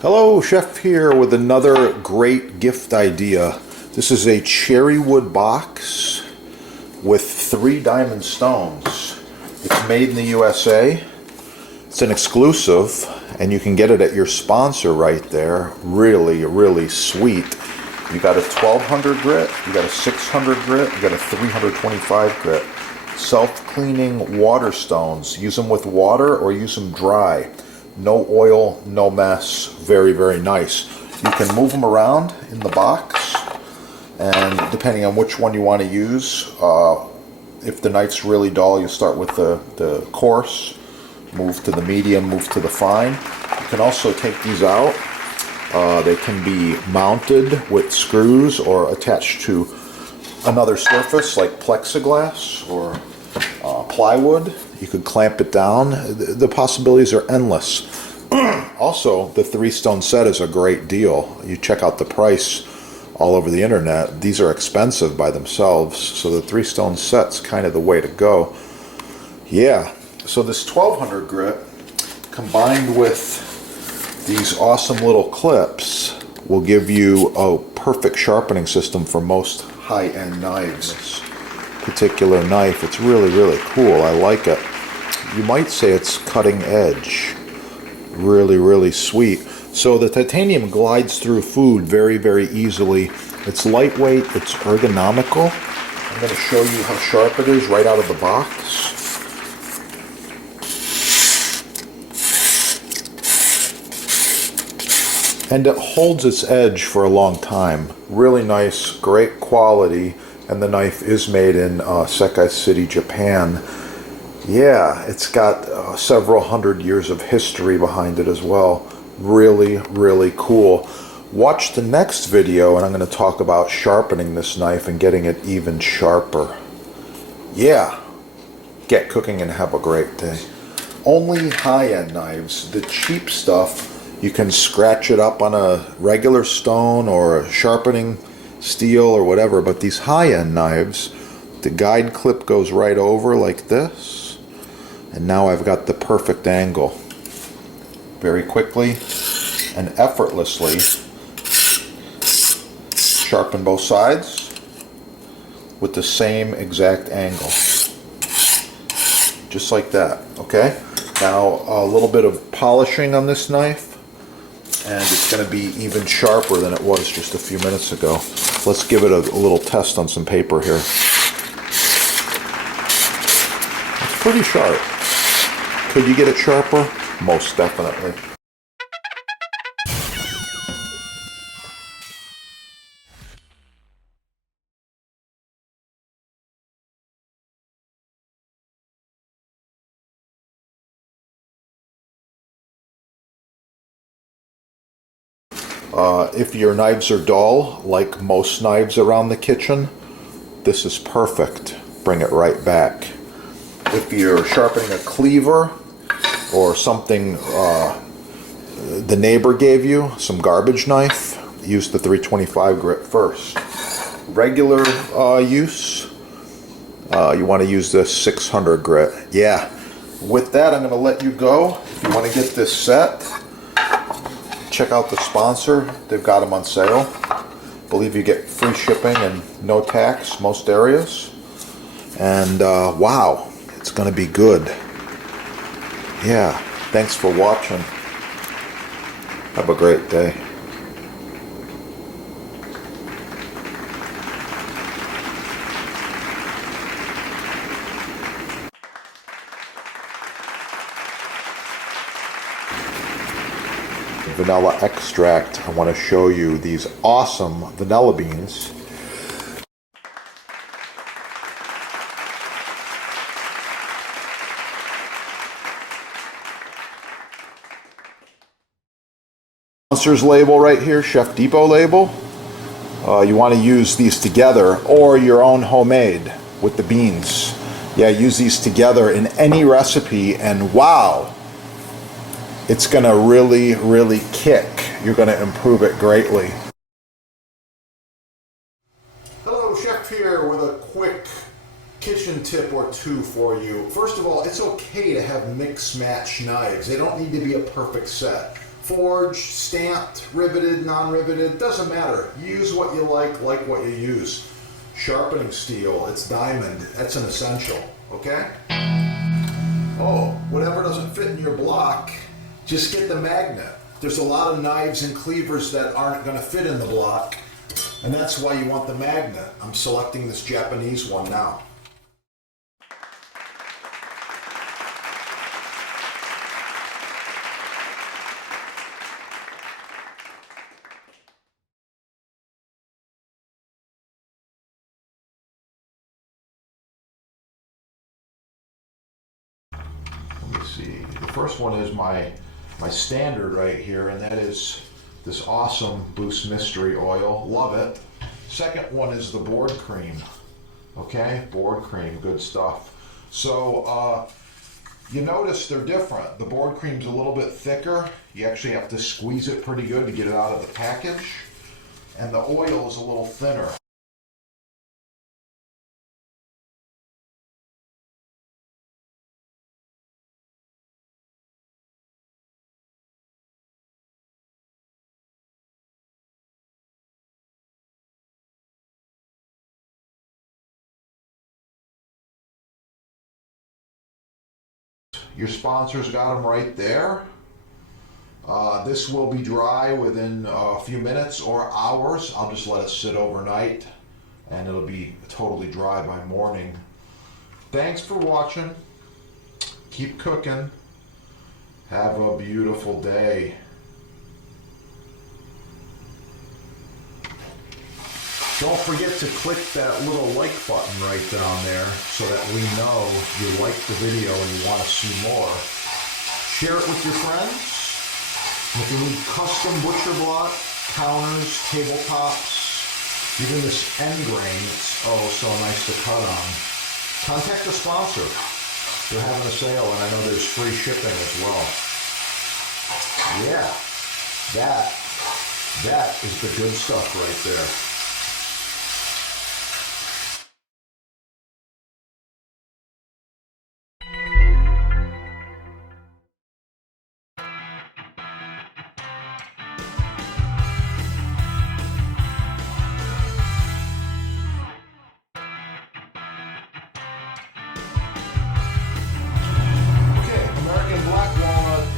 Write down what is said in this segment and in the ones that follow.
Hello, Chef here with another great gift idea. This is a cherry wood box with 3 diamond stones. It's made in the USA. It's an exclusive, and you can get it at your sponsor right there. Really, really sweet. You got a 1200 grit, you got a 600 grit, you got a 325 grit. Self-cleaning water stones. Use them with water or use them dry. No oil, no mess. Very, very nice. You can move them around in the box, and depending on which one you want to use, if the knife's really dull, you start with the coarse, move to the medium, move to the fine. You can also take these out. They can be mounted with screws or attached to another surface like plexiglass or plywood. You could clamp it down. The possibilities are endless. Also, the 3-stone set is a great deal. You check out the price all over the internet. These are expensive by themselves, so the 3-stone set's kind of the way to go. Yeah, so this 1200 grit combined with these awesome little clips will give you a perfect sharpening system for most high-end knives. This particular knife, it's really, really cool. I like it. You might say it's cutting edge. Really, really sweet. So the titanium glides through food very, very easily. It's lightweight, it's ergonomical. I'm going to show you how sharp it is right out of the box. And it holds its edge for a long time. Really nice, great quality, and the knife is made in Sekai City, Japan. Yeah, it's got several hundred years of history behind it as well. Really, really cool. Watch the next video, and I'm going to talk about sharpening this knife and getting it even sharper. Yeah, get cooking and have a great day. Only high-end knives. The cheap stuff, you can scratch it up on a regular stone or a sharpening steel or whatever, but these high-end knives, the guide clip goes right over like this, and now I've got the perfect angle. Very quickly and effortlessly sharpen both sides with the same exact angle. Just like that, okay? Now a little bit of polishing on this knife, and it's going to be even sharper than it was just a few minutes ago. Let's give it a little test on some paper here. It's pretty sharp. Could you get it sharper? Most definitely. If your knives are dull, like most knives around the kitchen, this is perfect. Bring it right back. If you're sharpening a cleaver or something the neighbor gave you, some garbage knife, use the 325 grit first. Regular use, you want to use the 600 grit. Yeah. With that, I'm going to let you go. If you want to get this set, check out the sponsor. They've got them on sale. I believe you get free shipping and no tax most areas. And wow, it's going to be good. Yeah, thanks for watching. Have a great day. Vanilla extract. I want to show you these awesome vanilla beans. Sponsor's label right here, Chef Depot label. You want to use these together or your own homemade with the beans. Yeah, use these together in any recipe, and wow, it's going to really, really kick. You're going to improve it greatly. Hello, Chef here with a quick kitchen tip or two for you. First of all, it's okay to have mix-match knives. They don't need to be a perfect set. forged, stamped, riveted, non-riveted, doesn't matter. Use what you like what you use. Sharpening steel, it's diamond, that's an essential, okay? Oh, whatever doesn't fit in your block, just get the magnet. There's a lot of knives and cleavers that aren't going to fit in the block, and that's why you want the magnet. I'm selecting this Japanese one now. Let me see. The first one is my standard right here, and that is this awesome Boost Mystery Oil. Love it. Second one is the board cream. Okay, board cream, good stuff. So you notice they're different. The board cream's a little bit thicker. You actually have to squeeze it pretty good to get it out of the package. And the oil is a little thinner. Your sponsors got them right there. This will be dry within a few minutes or hours. I'll just let it sit overnight and it'll be totally dry by morning. Thanks for watching. Keep cooking. Have a beautiful day. Don't forget to click that little like button right down there so that we know you like the video and you want to see more. Share it with your friends. And if you need custom butcher block, counters, tabletops, even this end grain, it's oh so nice to cut on. Contact the sponsor. They're having a sale and I know there's free shipping as well. Yeah, that is the good stuff right there.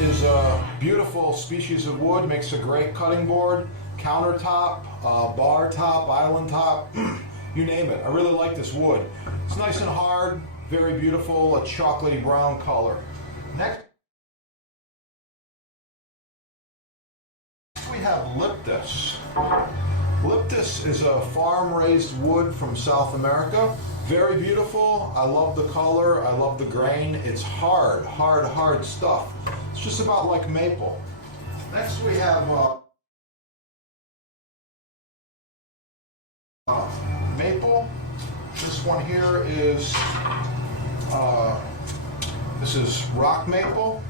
Is a beautiful species of wood, makes a great cutting board, countertop, bar top, island top, you name it. I really like this wood. It's nice and hard, very beautiful, a chocolatey brown color. Next we have Liptus. Liptus is a farm-raised wood from South America. Very beautiful. I love the color. I love the grain. It's hard, hard stuff. It's just about like maple. Next we have maple. This one here is this is rock maple.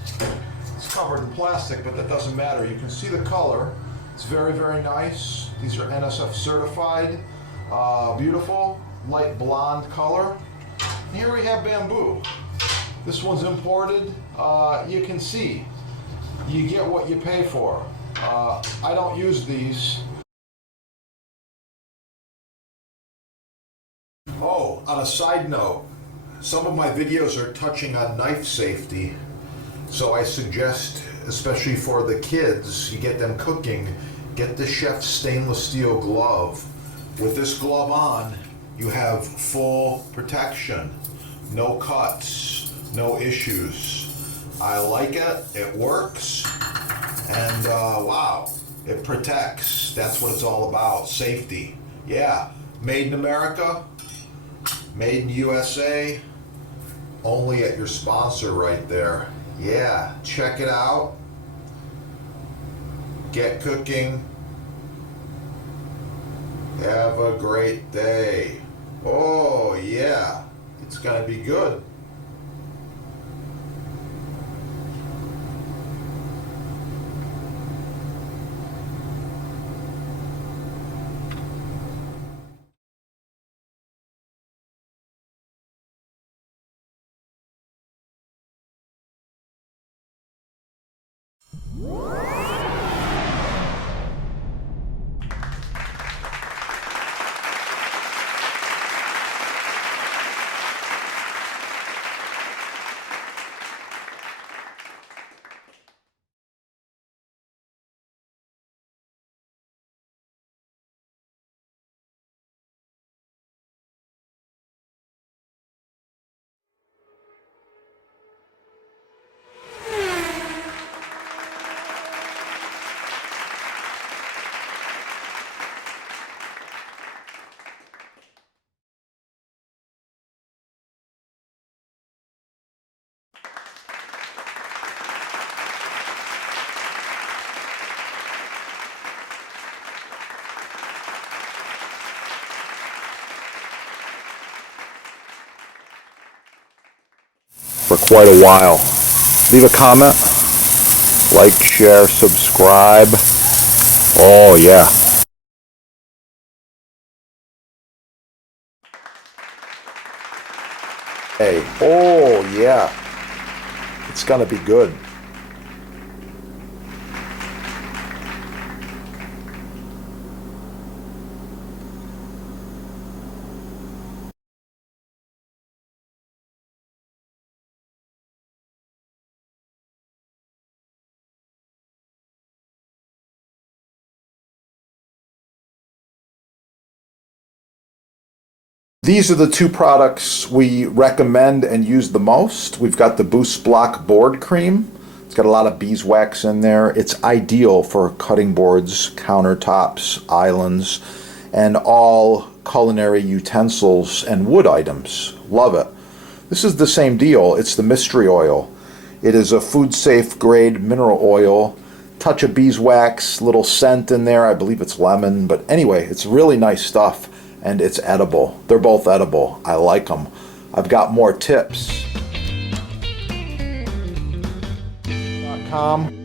It's covered in plastic, but that doesn't matter. You can see the color. It's very nice. These are NSF certified. Beautiful, light blonde color. And here we have bamboo. This one's imported. You can see, you get what you pay for. I don't use these. Oh, on a side note, some of my videos are touching on knife safety. So I suggest, especially for the kids, you get them cooking, get the chef's stainless steel glove. With this glove on, you have full protection. No cuts, no issues. I like it, it works, and wow, it protects. That's what it's all about, safety. Yeah, made in America, made in USA, only at your sponsor right there. Yeah, check it out. Get cooking. Have a great day. Oh yeah, it's gonna be good. for quite a while. Leave a comment, like, share, subscribe. Oh yeah. Hey, oh yeah. It's gonna be good. These are the two products we recommend and use the most. We've got the Boost Block board cream. It's got a lot of beeswax in there. It's ideal for cutting boards, countertops, islands, and all culinary utensils and wood items. Love it. This is the same deal. It's the mystery oil. It is a food safe grade mineral oil. Touch of beeswax, little scent in there. I believe it's lemon, but anyway, it's really nice stuff. And it's edible. They're both edible. I like them. I've got more tips. .com.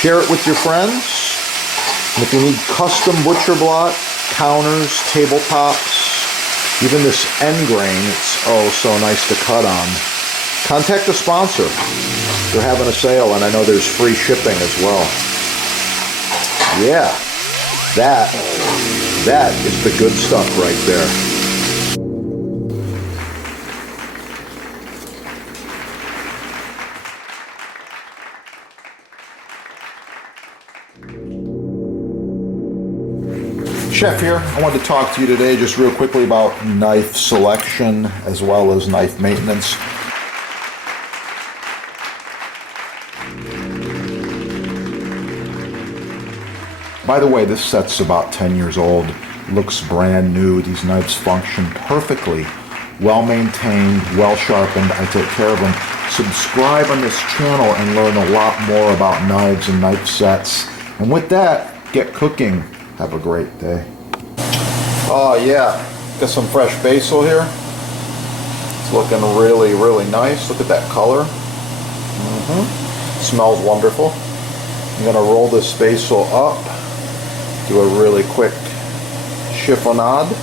Share it with your friends. And if you need custom butcher block, counters, tabletops, even this end grain, it's oh so nice to cut on. Contact the sponsor. They're having a sale, and I know there's free shipping as well. Yeah, that is the good stuff right there. Chef here. I wanted to talk to you today just real quickly about knife selection as well as knife maintenance. By the way, this set's about 10 years old. Looks brand new. These knives function perfectly. Well maintained, well sharpened. I take care of them. Subscribe on this channel and learn a lot more about knives and knife sets. And with that, get cooking. Have a great day. Oh yeah, got some fresh basil here. It's looking really, really nice. Look at that color. Smells wonderful. I'm gonna roll this basil up, do a really quick chiffonade.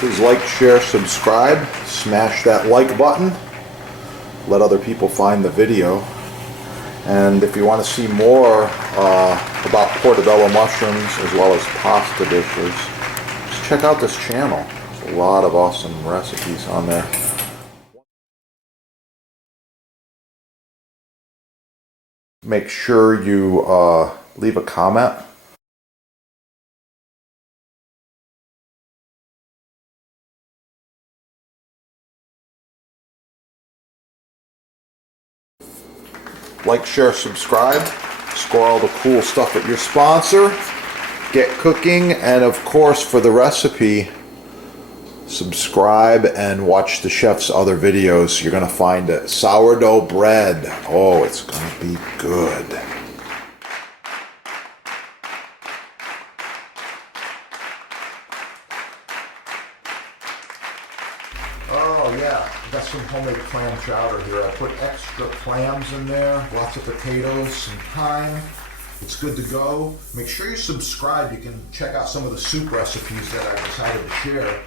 Please like, share, subscribe, smash that like button, let other people find the video. And if you want to see more about portobello mushrooms as well as pasta dishes, just check out this channel. There's a lot of awesome recipes on there. Make sure you leave a comment. Like, share, subscribe. Score all the cool stuff at your sponsor. Get cooking, and of course for the recipe, subscribe and watch the chef's other videos. You're gonna find it. Sourdough bread. Oh, it's gonna be good. Oh yeah, I got some homemade clam chowder here. I put extra clams in there, lots of potatoes, some thyme. It's good to go. Make sure you subscribe. You can check out some of the soup recipes that I decided to share.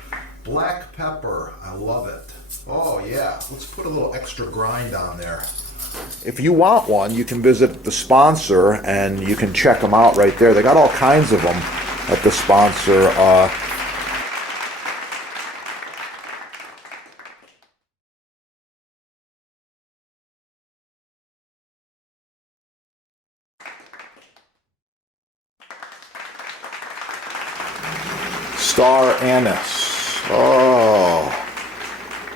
Black pepper, I love it. Oh yeah, let's put a little extra grind on there. If you want one, you can visit the sponsor and you can check them out right there. They got all kinds of them at the sponsor. Star anise. Oh,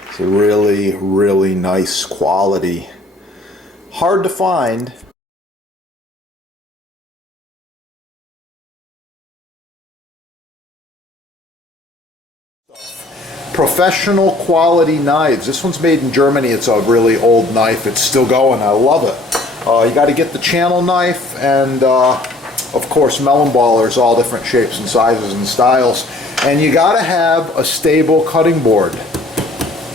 it's a really, really nice quality. Hard to find. Professional quality knives. This one's made in Germany. It's a really old knife. It's still going. I love it. You got to get the channel knife and of course melon ballers, all different shapes and sizes and styles. And you got to have a stable cutting board.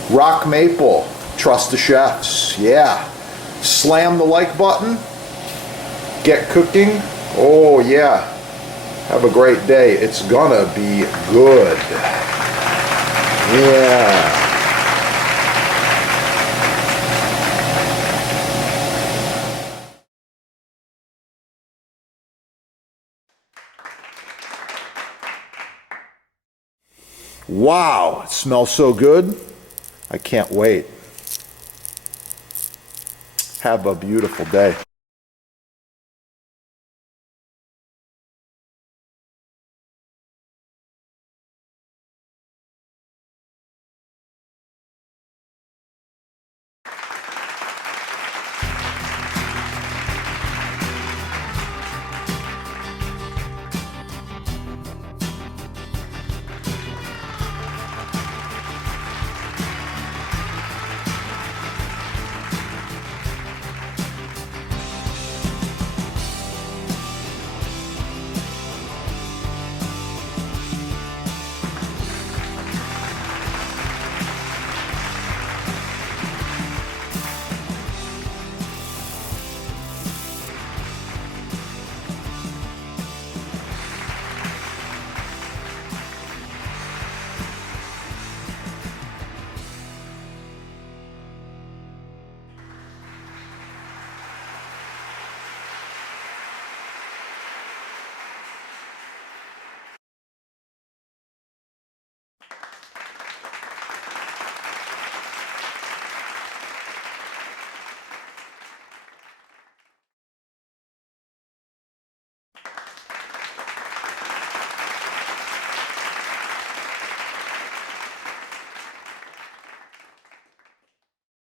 Rock maple. Trust the chefs. Yeah. Slam the like button. Get cooking. Oh yeah. Have a great day. It's gonna be good. Yeah. Wow, it smells so good. I can't wait. Have a beautiful day.